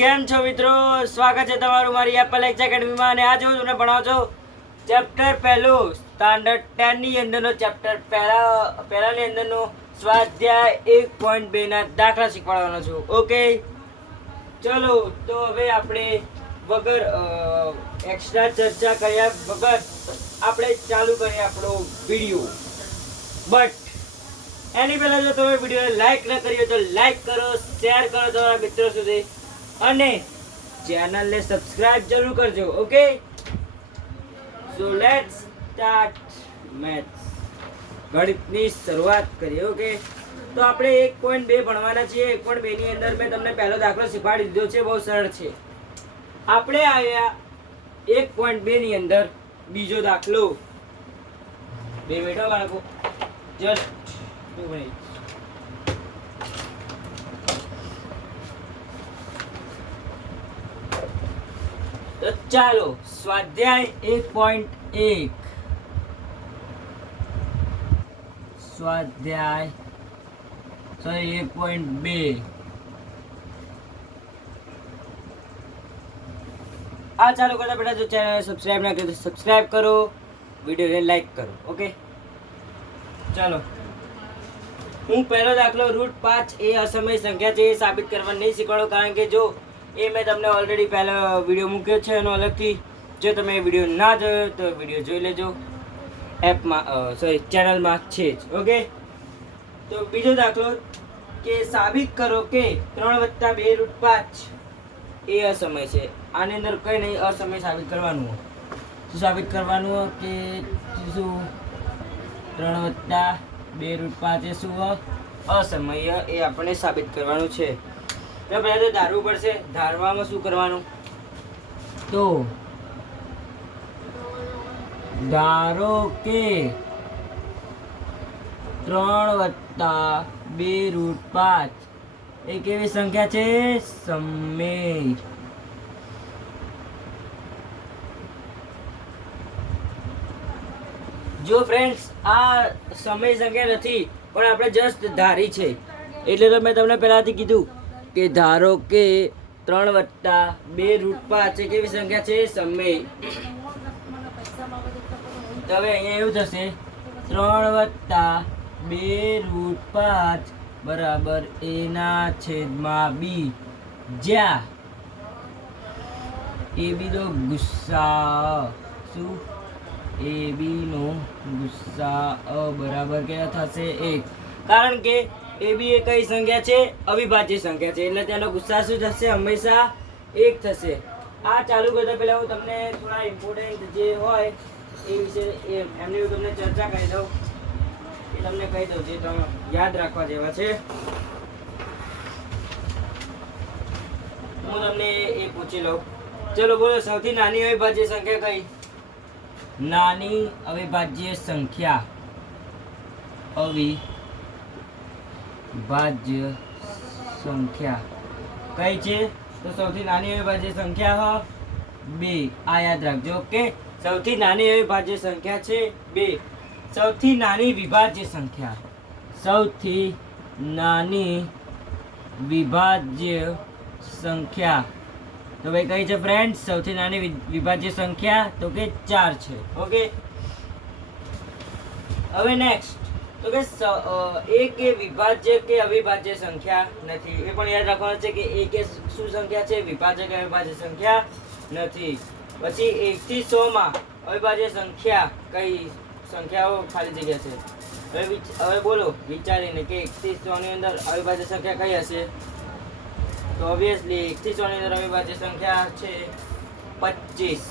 કેમ છો મિત્રો? સ્વાગત છે તમારું મારી એપલ એક્સ એકેડમીમાં. અને આજે હું તમને ભણાવું છું ચેપ્ટર પહેલું સ્ટાન્ડર્ડ 10 ની અંદરનો ચેપ્ટર પહેલાની અંદરનો સ્વાધ્યાય 1.2 ના દાખલા શીખવાડવાનો છું. ઓકે, ચલો તો હવે આપણે વગર એક્સ્ટ્રા ચર્ચા કર્યા વગર આપણે ચાલુ કરીએ આપણો વિડીયો. બટ એની પહેલા જો તમે વિડીયોને લાઈક ન કરી હોય તો લાઈક કરો, શેર કરો તમારા મિત્રો સુધી અને ચેનલને સબસ્ક્રાઇબ જરૂર કરજો. Okay, so let's start maths. ગણિતની શરૂઆત કરીએ. ઓકે, તો આપણે 1.2 ભણવાના છીએ. 1.2 ની અંદર મેં તમને પહેલો દાખલો શીખવાડી દીધો છે, બહુ સરળ છે. આપણે આવ્યા 1.2 ની અંદર બીજો દાખલો. 2 મિનિટ બાળકો, જસ્ટ 2 મિનિટ. તો ચાલો સ્વાધ્યાય 1.1 સ્વાધ્યાય 1.2 આ ચાલુ કરતા બેટા જો ચેનલ સબસ્ક્રાઇબ ના કરી તો સબસ્ક્રાઇબ કરો, વિડીયોને લાઈક કરો. ઓકે, ચાલો હું પહેલો દાખલો √5 એ અસમય સંખ્યા છે એ સાબિત કરવા નહીં શીખવાડો, કારણ કે જો એ મેં તમને ઓલરેડી પહેલો વિડીયો મૂક્યો છે એનો અલગથી. જો તમે એ વિડીયો ના જોયો તો વિડીયો જોઈ લેજો, એપમાં ચેનલમાં છે જ. ઓકે, તો બીજો દાખલો કે સાબિત કરો કે 3 + 2 √5 એ અસમય છે. આની અંદર કંઈ નહીં, અસમય સાબિત કરવાનું હોય. શું સાબિત કરવાનું હોય કે શું 3 + 2 √5 એ શું અસમય એ આપણે સાબિત કરવાનું છે. તો પહેલાં તો ધારવું પડશે. ધારવામાં શું કરવાનું? તો ધારો કે 3 + 2 √5 એ કેવી સંખ્યા છે? સમય. જો ફ્રેન્ડ્સ આ સમય સંખ્યા નથી, પણ આપણે જસ્ટ ધારી છે. એટલે તો મેં તમને પહેલાથી કીધું કે ધારો કે 3 + 2 √5 એ કેવી સંખ્યા છે? સમય. તો હવે અહીંયા એવું થશે 3 + 2 √5 બરાબર a/b, જ્યાં ab નો ગુસ્સા શું? ab નો ગુસ્સા બરાબર કેટલા થશે? 1. કારણ કે ab એ કઈ સંખ્યા છે? અવિભાજ્ય સંખ્યા છે, એટલે તેનો ગુસ્સા શું થશે? હંમેશા 1 થશે. આ ચાલુ કરતા પહેલા હું તમને થોડા ઇમ્પોર્ટન્ટ જે હોય એ વિશે એમની હું તમને ચર્ચા કરી દઉં, એ તમને કહી દઉં જે તમે યાદ રાખવા જેવા છે. હું તમને એ પૂછી લઉં. ચલો બોલો, સૌથી નાની અવિભાજ્ય સંખ્યા કઈ? નાની અવિભાજ્ય સંખ્યા, અવિભાજ્ય સંખ્યા કઈ છે? તો સૌથી નાની અવિભાજ્ય સંખ્યા 2. આ યાદ રાખજો. ઓકે, સૌથી નાની અવિભાજ્ય સંખ્યા છે 2. સૌથી નાની વિભાજ્ય સંખ્યા, સૌથી નાની વિભાજ્ય સંખ્યા તો ભાઈ કઈ છે ફ્રેન્ડ? સૌથી નાની વિભાજ્ય સંખ્યા તો કે 4 છે. ઓકે, હવે નેક્સ્ટ તો કે એક એ વિભાજ્ય કે અવિભાજ્ય સંખ્યા નથી. એ પણ યાદ રાખવાનું છે કે એક એ શું સંખ્યા છે? વિભાજ્ય કે અવિભાજ્ય સંખ્યા નથી. પછી 1 થી 100 માં અવિભાજ્ય સંખ્યા કઈ સંખ્યાઓ ખાલી જગ્યા છે? હવે બોલો વિચારીને કે 1 થી 100 ની અંદર અવિભાજ્ય સંખ્યા કઈ હશે? તો ઓબ્વિયસલી 1 થી 100 ની અંદર અવિભાજ્ય સંખ્યા છે 25.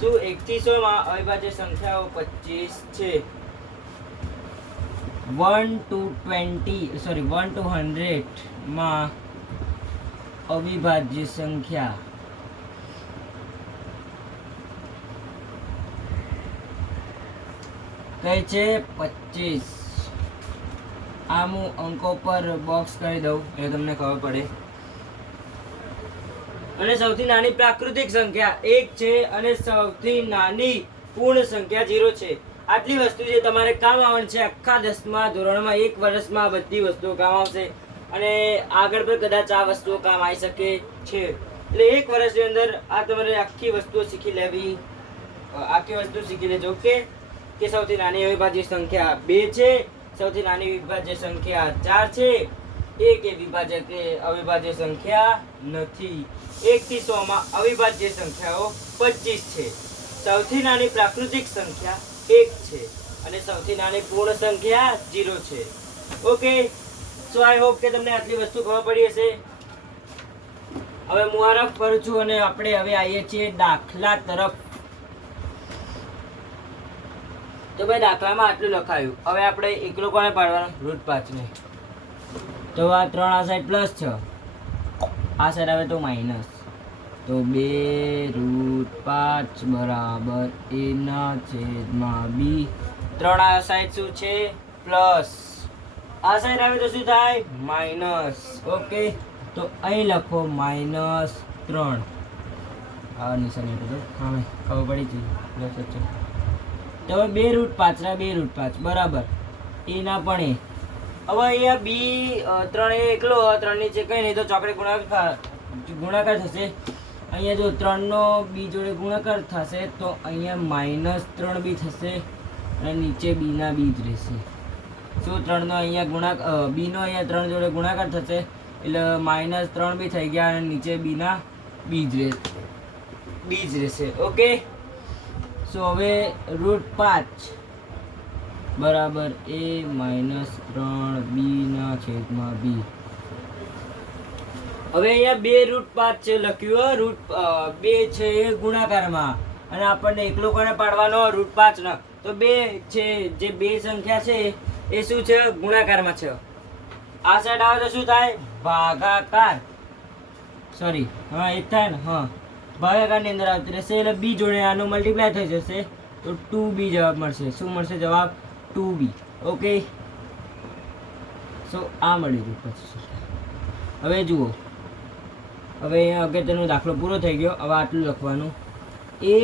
શું 1 થી 100 માં અવિભાજ્ય સંખ્યાઓ 25 છે? 1 to 100 માં અવિભાજ્ય સંખ્યા કઈ છે? 25. આ હું અંકો પર બોક્સ કરી દઉં એટલે તમને ખબર પડે. અને સૌથી નાની પ્રાકૃતિક સંખ્યા 1 છે અને સૌથી નાની પૂર્ણ સંખ્યા 0 છે. આટલી વસ્તુ જે તમારે કામ આવવાની છે આખા 10મા ધોરણમાં, 1 વર્ષમાં બધી વસ્તુઓ કામ આવશે. અને આગળ પણ કદાચ આ વસ્તુઓ કામ આવી શકે છે. એટલે 1 વર્ષની અંદર આ તમારે આખી વસ્તુઓ શીખી લેવી, આખી વસ્તુ શીખી લેજો કે સૌથી નાની અવિભાજ્ય સંખ્યા 2 છે, સૌથી નાની વિભાજ્ય સંખ્યા 4 છે, એક એ અવિભાજ્ય સંખ્યા નથી. 1 થી 100 માં અવિભાજ્ય સંખ્યાઓ 25 છે. સૌથી નાની પ્રાકૃતિક સંખ્યા 1 છે અને સૌથી નાની પૂર્ણ સંખ્યા 0 છે. ઓકે, સો આઈ હોપ કે તમને આટલી વસ્તુ ખબર પડી હશે. હવે હું આરંભ કરું છું અને આપણે હવે આવીએ છીએ દાખલા તરફ. તો ભાઈ દાખલામાં આટલું લખાયું. હવે આપણે એકલો કોને પાડવાનો? √5 ને. તો આ 3 આ સાઈડ પ્લસ છે, આ સાઈડ આવે તો માઇનસ. તો 2√5 બરાબર a ના છેદમાં b. 3 આ સાઈડ શું છે? પ્લસ. આ સાઈડ આવે તો શું થાય? માઇનસ. ઓકે, તો અહીં લખો -3. આ નિશાની તો હા ખબર પડી છે. પ્લસ છે તો 2√5 ના 2√5 બરાબર એ ના પણ હવે અહીંયા બી 3 એકલો 3 નીચે કંઈ નહીં તો ચોકડી ગુણાકાર થશે. અહીંયા જો 3 નો બી જોડે ગુણાકાર થશે તો અહીંયા -3 બી થશે અને નીચે બી ના બી જ રહેશે. શું 3 નો અહીંયા બી નો અહીંયા 3 જોડે ગુણાકાર થશે એટલે -3 બી થઈ ગયા અને નીચે બી ના બી જ રહેશે. ઓકે, સો હવે √5 બરાબર a -3 b ના છેદમાં b. હવે અહીંયા 2√5 છે લખ્યું, √2 છે એ ગુણાકારમાં અને આપણને એકલો કોને પાડવાનો? √5 નો. તો 2 છે જે 2 સંખ્યા છે એ શું છે? ગુણાકારમાં છે. આ સાઈડ આવે તો શું થાય? ભાગાકાર. સોરી, હા એ થાય ને, હા ભાગાકારની અંદર આવતી રહેશે એટલે બી જોડે આનો મલ્ટીપ્લાય થઈ જશે તો 2b જવાબ મળશે. શું મળશે જવાબ? 2b. ઓકે, સો આ મળી ગયું પછી. હવે જુઓ, હવે અહીંયા અગત્યનો દાખલો પૂરો થઈ ગયો. હવે આટલું લખવાનું a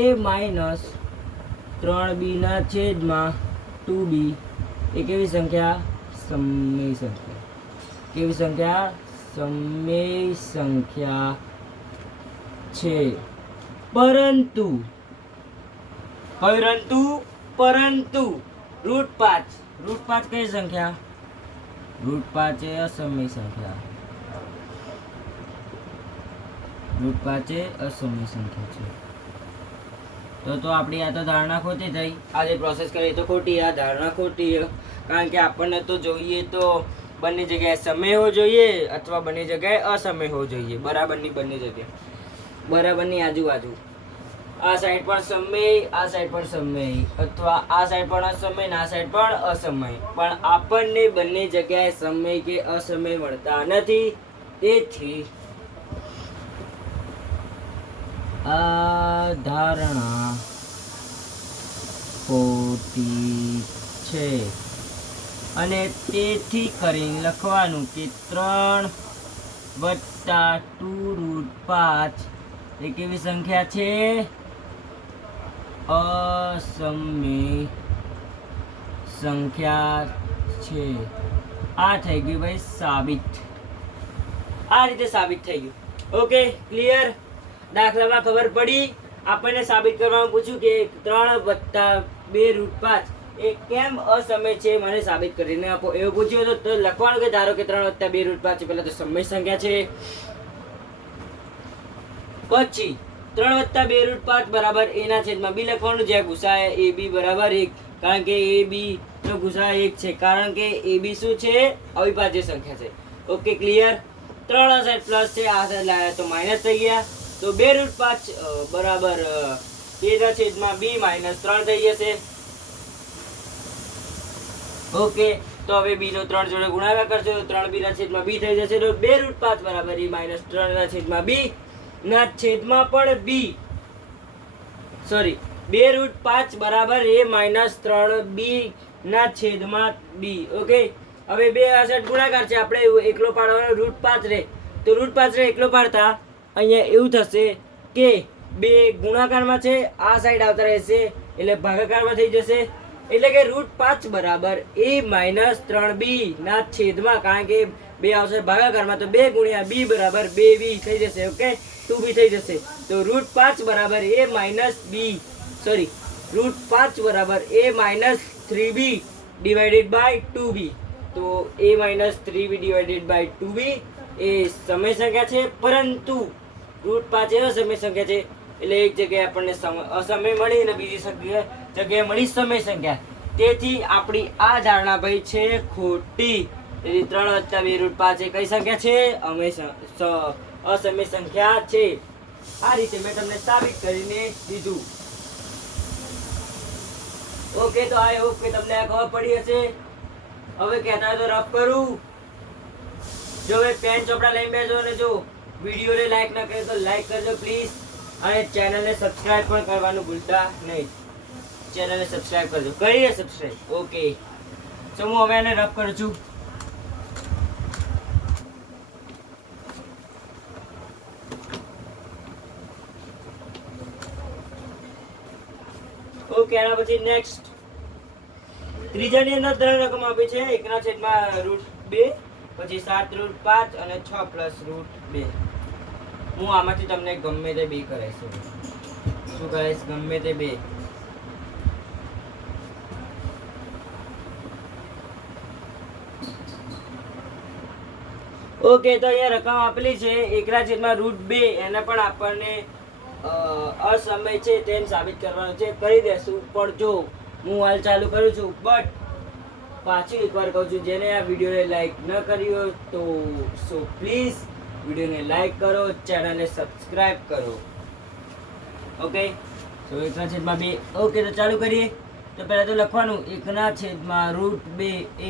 -3b ના છેદમાં 2b એ કેવી સંખ્યા? સમય સંખ્યા. કેવી સંખ્યા? સમય સંખ્યા છે. પરંતુ √5 કઈ સંખ્યા? √5 એ અસમય સંખ્યા. √5 એ અસમય સંખ્યા છે. તો આપણી આ તો ધારણા ખોટી થઈ. આ જે પ્રોસેસ કરી તો ખોટી, આ ધારણા ખોટી. કારણ કે આપણને તો જોઈએ તો બંને જગ્યાએ સમય હોવો જોઈએ અથવા બંને જગ્યાએ અસમય હોવો જોઈએ. બરાબરની બંને જગ્યાએ, બરાબરની આજુબાજુ. આ સાઈડ પણ સમય, આ સાઈડ પણ સમય, અથવા આ સાઈડ પણ અસમય ને આ સાઈડ પણ અસમય. પણ આપણને બંને જગ્યાએ સમય કે અસમય મળતા નથી. તેથી આ ધારણા ખોટી છે અને તેથી કરીને લખવાનું કે 3 + 2√5 એ કેવી સંખ્યા છે? અસમય સંખ્યા છે. આ થઈ ગયું ભાઈ સાબિત. આ રીતે સાબિત થઈ ગયું. Okay, clear? દાખલામાં ખબર પડી. આપણને સાબિત કરવાનું પૂછ્યું કે 3 + 2√5 એ કેમ અસમય છે, મને સાબિત કરીને આપો. એવું પૂછ્યું તો લખવાનું કે ધારો કે 3 + 2√5 પહેલા તો સમય સંખ્યા છે. પછી 3 + 2√5 બરાબર a ના છેદમાં b લખવાનું, જ્યાં ગુસાઅ ab બરાબર 1. કારણ કે ab નો ગુસાઅ 1 છે. કારણ કે ab શું છે? અવિભાજ્ય સંખ્યા છે. Okay, clear? 3 આ સાઈડ પ્લસ છે, આ સાઈડ લાવ્યા તો માઇનસ થઈ ગયા. તો 2√5 બરાબર a ના છેદમાં b -3 થઈ જશે. ઓકે, તો હવે b નો 3 જોડે ગુણાકાર કરશો તો 3b ના છેદમાં b થઈ જશે. તો 2√5 બરાબર એ -3 ના છેદમાં b ના છેદમાં પણ b. સોરી, 2√5 બરાબર એ -3b ના છેદમાં b. ઓકે, હવે બે આ સાઈડ ગુણાકાર છે, આપણે એકલો પાડવાનો √5 રે. તો √5 રે એકલો પાડતા અહીંયા એવું થશે કે બે ગુણાકારમાં છે, આ સાઈડ આવતા રહેશે એટલે ભાગાકારમાં થઈ જશે. એટલે કે √5 બરાબર a -3b ના છેદમાં, કારણ કે 2 આવશે ભાગાકારમાં, તો 2 ગુણ્યા b બરાબર 2b થઈ જશે. ઓકે, 2b થઈ જશે. તો √5 બરાબર a માઇનસ b, સોરી, √5 બરાબર a minus 3b divided by 2b. તો a minus 3b divided by 2b એ સમય સંખ્યા છે, પરંતુ √5 એવો સમય સંખ્યા છે એટલે એક જગ્યાએ આપણને અસમય મળી અને બીજી જગ્યાએ મળી સમય સંખ્યા. તેથી આપણી આ ધારણા ભાઈ છે ખોટી. તેથી 3 + 2 √5 એ કઈ સંખ્યા છે? અસમય સંખ્યા છે. આ રીતે મેં તમને સાબિત કરીને દીધું. ઓકે, તો આઈ હોપ કે તમને આ ખબર પડી હશે. હવે કહેતા તો રફ કરું. જો હવે પેન ચોપડા લઈને બેસો અને જો વિડીયોને લાઈક ના કરે તો લાઈક કરજો પ્લીઝ, અને ચેનલને સબસ્ક્રાઇબ પણ કરવાનું ભૂલતા નહીં. ચેનલને સબસ્ક્રાઇબ કરજો. કરીએ સબસ્ક્રાઇબ. ઓકે, તો હું હવે આને રફ કરું છું. ઓકે, આના પછી નેક્સ્ટ ત્રીજાની અંદર 3 રકમ આપી છે. 1/√2, પછી 7√5 અને 6 + √2. હું આમાંથી તમને ગમે તે 2 કરાવીશ. શું કરાવીશ? ગમે તે 2. ઓકે, તો અહીંયા રકમ આપેલી છે 1/√2. એને પણ આપણને અસમય છે તેમ સાબિત કરવાનું છે. કરી દેશું. પણ જો હું હાલ ચાલુ કરું છું, બટ પાછી એકવાર કહું છું, જેને આ વિડીયોને લાઈક ન કરી હોય તો પ્લીઝ વિડીયોને લાઈક કરો, ચેનલને સબસ્ક્રાઇબ કરો. ઓકે, તો 1/2. ઓકે, તો ચાલુ કરીએ. તો પહેલા તો લખવાનું 1/√2 એ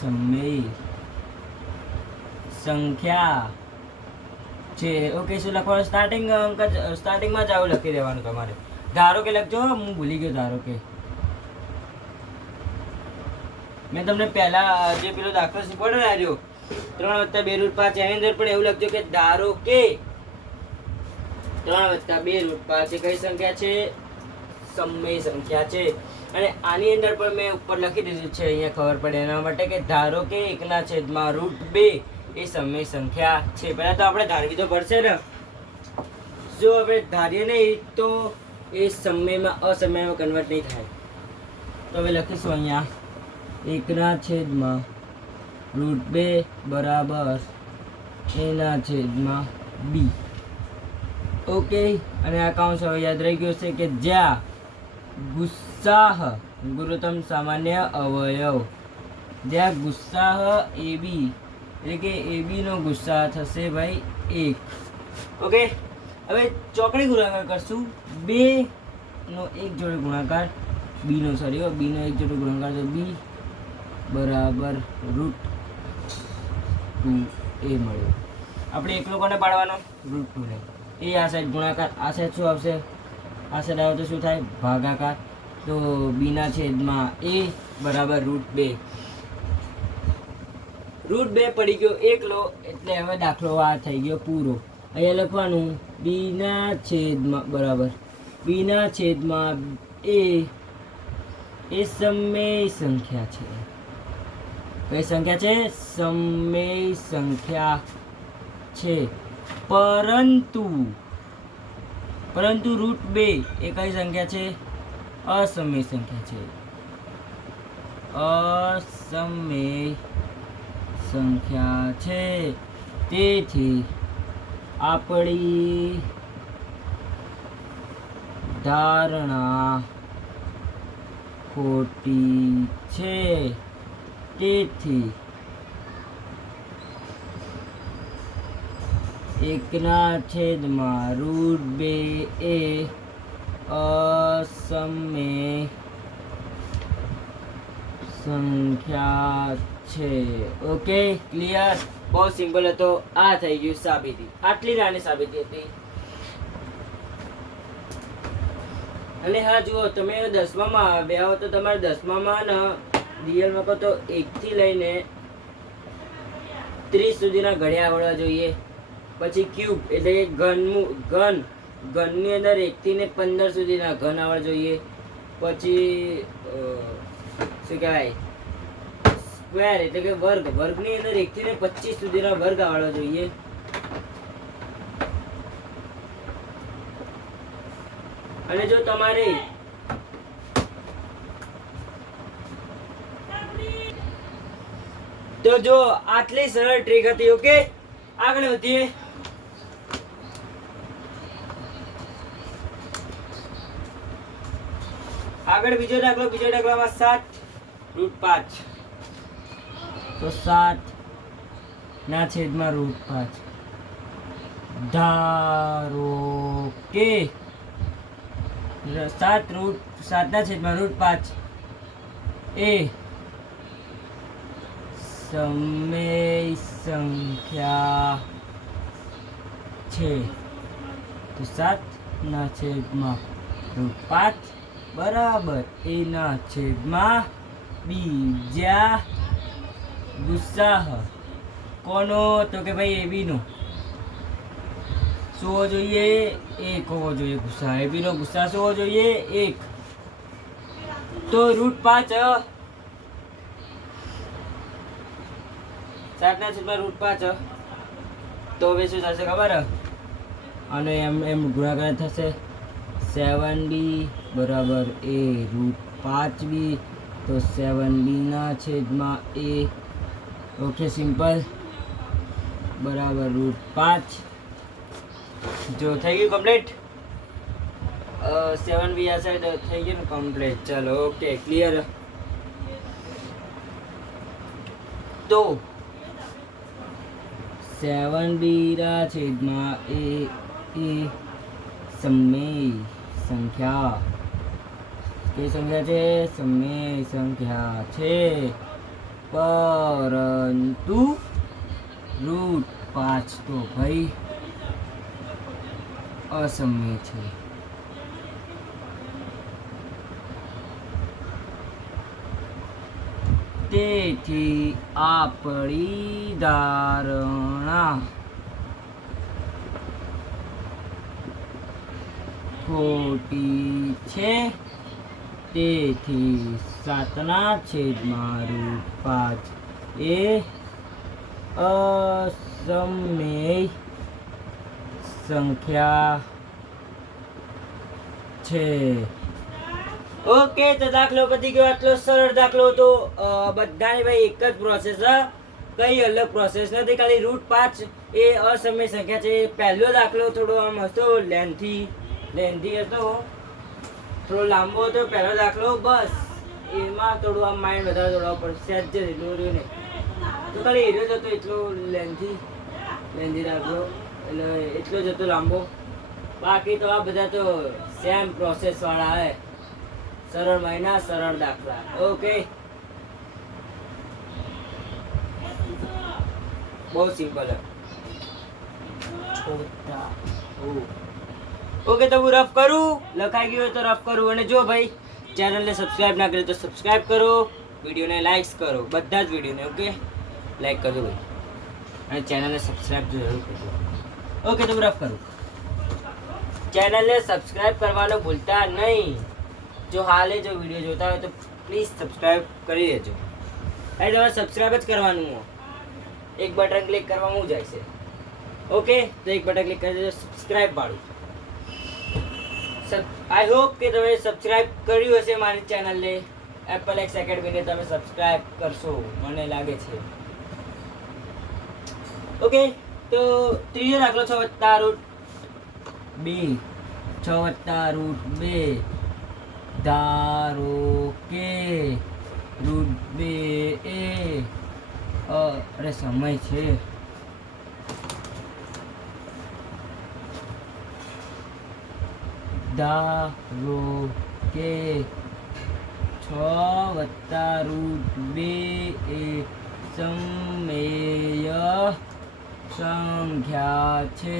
સમય સંખ્યા છે. ઓકે, શું લખવાનું? સ્ટાર્ટિંગમાં જ આવું લખી દેવાનું તમારે. ધારો કે લખજો, હું ભૂલી ગયો. ધારો કે મેં તમને પહેલા જે પેલો દાખલો શીખવાડ્યો ને આવ્યો 3 + 2 √5, એની અંદર પણ એવું લખજો કે ધારો કે 3 + 2 √5 એ કઈ સંખ્યા છે? સમય સંખ્યા છે. અને આની અંદર પણ મેં ઉપર લખી દીધું છે, અહીંયા ખબર પડે એના માટે, કે ધારો કે 1/√2 એ સમય સંખ્યા છે. પહેલા તો આપણે ધારવી તો પડશે ને. જો આપણે ધારીએ નહીં તો એ અસમયમાં કન્વર્ટ નહીં થાય. તો હવે લખીશું અહીંયા 1/√2 બરાબર a/b. ઓકે, અને આ કાઉન્સ હવે યાદ રહી ગયો છે કે જ્યાં ગુસાહ ગુરુત્તમ સામાન્ય અવયવ, જ્યાં ગુસાહ AB એટલે કે AB નો ગુસાહ થશે ભાઈ 1. ઓકે, હવે ચોકડી ગુણાકાર કરશું. 2 નો 1 જોડે ગુણાકાર, b નો એક જોડે ગુણાકાર, તો b બરાબર √2a મળ્યો. આપણે એક લોકોને પાડવાનો √2 ને. એ આ સાઈડ ગુણાકાર, આ સાઈડ શું આવશે? આ સાઈડ આવે તો શું થાય? ભાગાકાર. તો b/a બરાબર √2. √2 પડી ગયો એકલો, એટલે હવે દાખલો આ થઈ ગયો પૂરો. અહીંયા લખવાનું બરાબર b/a એ સમય સંખ્યા છે. કઈ સંખ્યા છે? સમય સંખ્યા છે. પરંતુ √2 એ કઈ સંખ્યા છે? અસમય સંખ્યા છે. અસમય સંખ્યા છે. તેથી આપણી ધારણા ખોટી છે. તેથી 1/√2 એ અસમય સંખ્યા છે. Okay, clear? બહુ સિમ્પલ હતો. આ થઈ ગયું સાબિતી. આટલી નાની સાબિતી હતી. અને હા જુઓ, તમે 10માં આવ્યા હો તો તમારે 10માં રિયલમાં કહો તો 1 થી લઈને 30 સુધીના ઘડિયા આવડવા જોઈએ. પછી ક્યુબ એટલે ઘનની અંદર 1 થી ને 15 સુધીના ઘન આવડવા જોઈએ. પછી શું કહેવાય, સ્ક્વેર એટલે કે વર્ગ. વર્ગની અંદર 1 થી 25 સુધીનો વર્ગ આવડવો જોઈએ. અને જો તમારે તો જો આટલી સરળ ટ્રીક હતી. ઓકે, આગળ વધીએ. આગળ બીજો દાખલો. બીજો દાખલામાં 7√5. તો 7/√5. ધારો કે 7/√5 એ સમય સંખ્યા છે. તો 7/√5 બરાબર એના છેદમાં બીજા ગુસાઅ. કોનો? તો કે ભાઈ એબી નો. શું હોવો જોઈએ? 1 હોવો જોઈએ ગુસાઅ. એબી નો ગુસાઅ શું હોવો જોઈએ? 1. તો √5 7/√5. તો હવે શું થશે ખબર? અને એમ ગુણાકાર થશે. 7b બરાબર a √5b. તો 7b ના છેદમાં a. Okay, simple. બરાબર √5. જો થઈ ગયું કમ્પ્લીટ. 7b આ સાઈડ થઈ ગયું ને કમ્પ્લીટ. ચલો, ઓકે, ક્લિયર. તો 7b ના છેદમાં a એ સમય સંખ્યા. કઈ સંખ્યા છે? સમય સંખ્યા છે. પરંતુ √5 તો ભાઈ અસમય છે. તેથી આપણી ધારણા ખોટી છે. તેથી 7/√5 એ અસમય સંખ્યા છે. ઓકે, તો દાખલો પતી ગયો. આટલો સરળ દાખલો હતો. બધાની ભાઈ એક જ પ્રોસેસ છે, કઈ અલગ પ્રોસેસ નથી. ખાલી √5 એ અસમય સંખ્યા છે. પહેલો દાખલો થોડો આમ હતો લેન્થી હતો, થોડો લાંબો હતો પહેલો દાખલો. બસ એમાં થોડું આમ માઇન્ડ વધારે દોડાવવું પડશે. જ એટલું રહ્યું ને તો ખાલી એરિયો જ હતો એટલો લેન્થી દાખલો, એટલે એટલો જ હતો લાંબો. બાકી તો આ બધા તો સેમ પ્રોસેસ વાળા હે. સરળ મહિના સરળ દાખલા. ઓકે, બહુ સિમ્પલ હે. ઓકે, તો હું રફ કરું. લખાઈ ગયું હોય તો રફ કરું. અને જો ભાઈ ચેનલને સબસ્ક્રાઇબ ના કરી તો સબસ્ક્રાઇબ કરો, વિડીયોને લાઇક્સ કરો, બધા જ વિડીયોને. ઓકે, લાઈક કરજો ભાઈ, અને ચેનલને સબસ્ક્રાઇબ જરૂર કરજો. ઓકે, તો હું રફ કરું. ચેનલને સબસ્ક્રાઇબ કરવાનું ભૂલતા નહીં. જો હાલે જો વિડીયો જોતા હોય તો પ્લીઝ સબસ્ક્રાઇબ કરી દેજો. અને તમારે સબસ્ક્રાઇબ જ કરવાનું હોય. એક બટન ક્લિક કરવામાં જાય છે. ઓકે, તો એક બટન ક્લિક કરી દેજો સબસ્ક્રાઇબ વાળું. આઈ હોપ કે તમે સબસ્ક્રાઇબ કર્યું હશે મારી ચેનલને. એપલેક્સ એકેડમીને તમે સબસ્ક્રાઇબ કરશો મને લાગે છે. ઓકે, તો ત્રીજો દાખલો 6+√2. 6+√2. ધારો કે √2 એ અરે સમય છે. ધારો કે 6+√2 એ સમય સંખ્યા છે.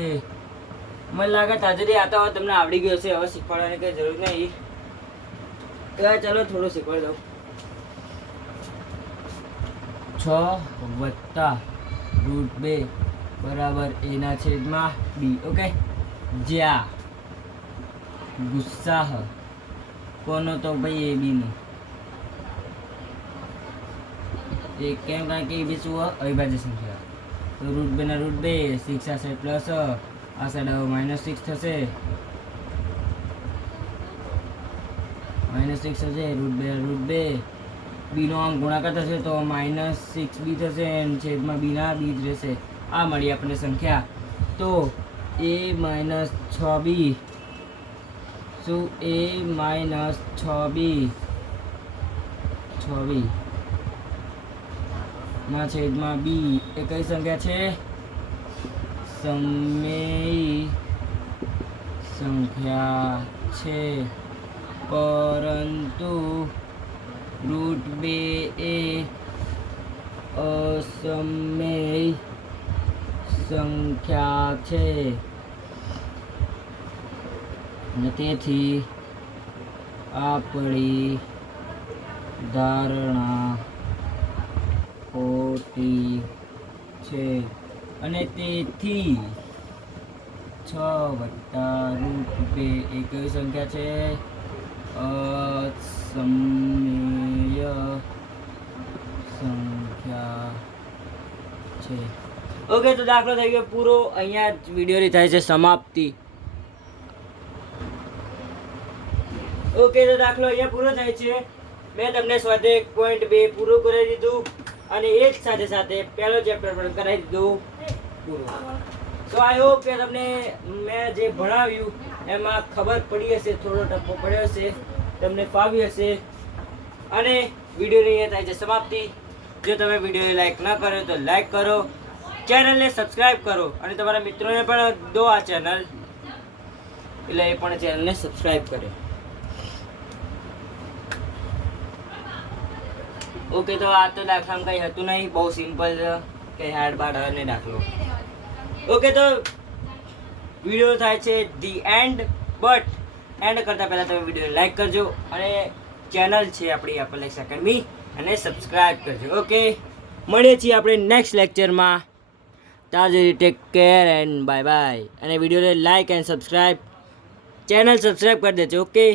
મને લાગે તાજેથી આ તો તમને આવડી ગયું હશે. હવે શીખવાડવાની કઈ જરૂર નહીં. ચાલો થોડું શીખવાડી દઉં. 6+√2 બરાબર એના છેદમાં બી. ઓકે, જ્યાં ગુસાઅ કોનો? તો ભાઈ એ બી નો. એ કેમ કારણ કે એ બી શું અવિભાજ્ય સંખ્યા. તો √2 6 આ સાઈડ પ્લસ આ સાઈડ -6 થશે. -6 થશે √2 બીનો આમ ગુણાકાર થશે તો -6b થશે અને છેદમાં બીના બી જ રહેશે. આ મળી આપણને સંખ્યા. તો a - 6b શું a - 6b ના છેદમાં b એ કઈ સંખ્યા છે? સમમેય સંખ્યા છે, પરંતુ √2 એ અસમમેય સંખ્યા છે અને તેથી આપણી ધારણા ખોટી છે. અને તેથી 6 + √2 એ કઈ સંખ્યા છે? અસમમેય સંખ્યા છે. ઓકે, તો દાખલો થઈ ગયો પૂરો. અહીંયા જ વિડીયોની થાય છે સમાપ્તિ. ઓકે, તો દાખલો અહીંયા પૂરો થાય છે. મેં તમને સ્વાધ્યાય 1.2 પૂરું કરી દીધું અને એ જ સાથે સાથે પહેલો ચેપ્ટર પણ કરાવી દીધું પૂરું. તો આઈ હોપ કે તમને મેં જે ભણાવ્યું એમાં ખબર પડી હશે, થોડો ટપ્પો પડ્યો હશે, તમને ફાવી હશે. અને વિડીયોની અહીંયા થાય છે સમાપ્તિ. જો તમે વિડીયોને લાઈક ન કરો તો લાઈક કરો, ચેનલને સબસ્ક્રાઈબ કરો અને તમારા મિત્રોને પણ દો આ ચેનલ, એટલે એ પણ ચેનલને સબસ્ક્રાઈબ કરે. ઓકે, તો આ તો દાખલામાં કંઈ હતું નહીં, બહુ સિમ્પલ છે, કંઈ હાર્ડ બાર્ડ નહીં દાખલો. ઓકે, તો વિડીયો થાય છે ધી એન્ડ, બટ એન્ડ કરતાં પહેલાં તમે વિડીયોને લાઈક કરજો અને ચેનલ છે આપણી એપલેક્સ એકેડમી અને સબસ્ક્રાઈબ કરજો. ઓકે, મળીએ છીએ આપણે નેક્સ્ટ લેક્ચરમાં. ત્યાં સુધી take care and bye bye. અને વિડીયોને like and subscribe, channel subscribe કરી દેજો. ઓકે.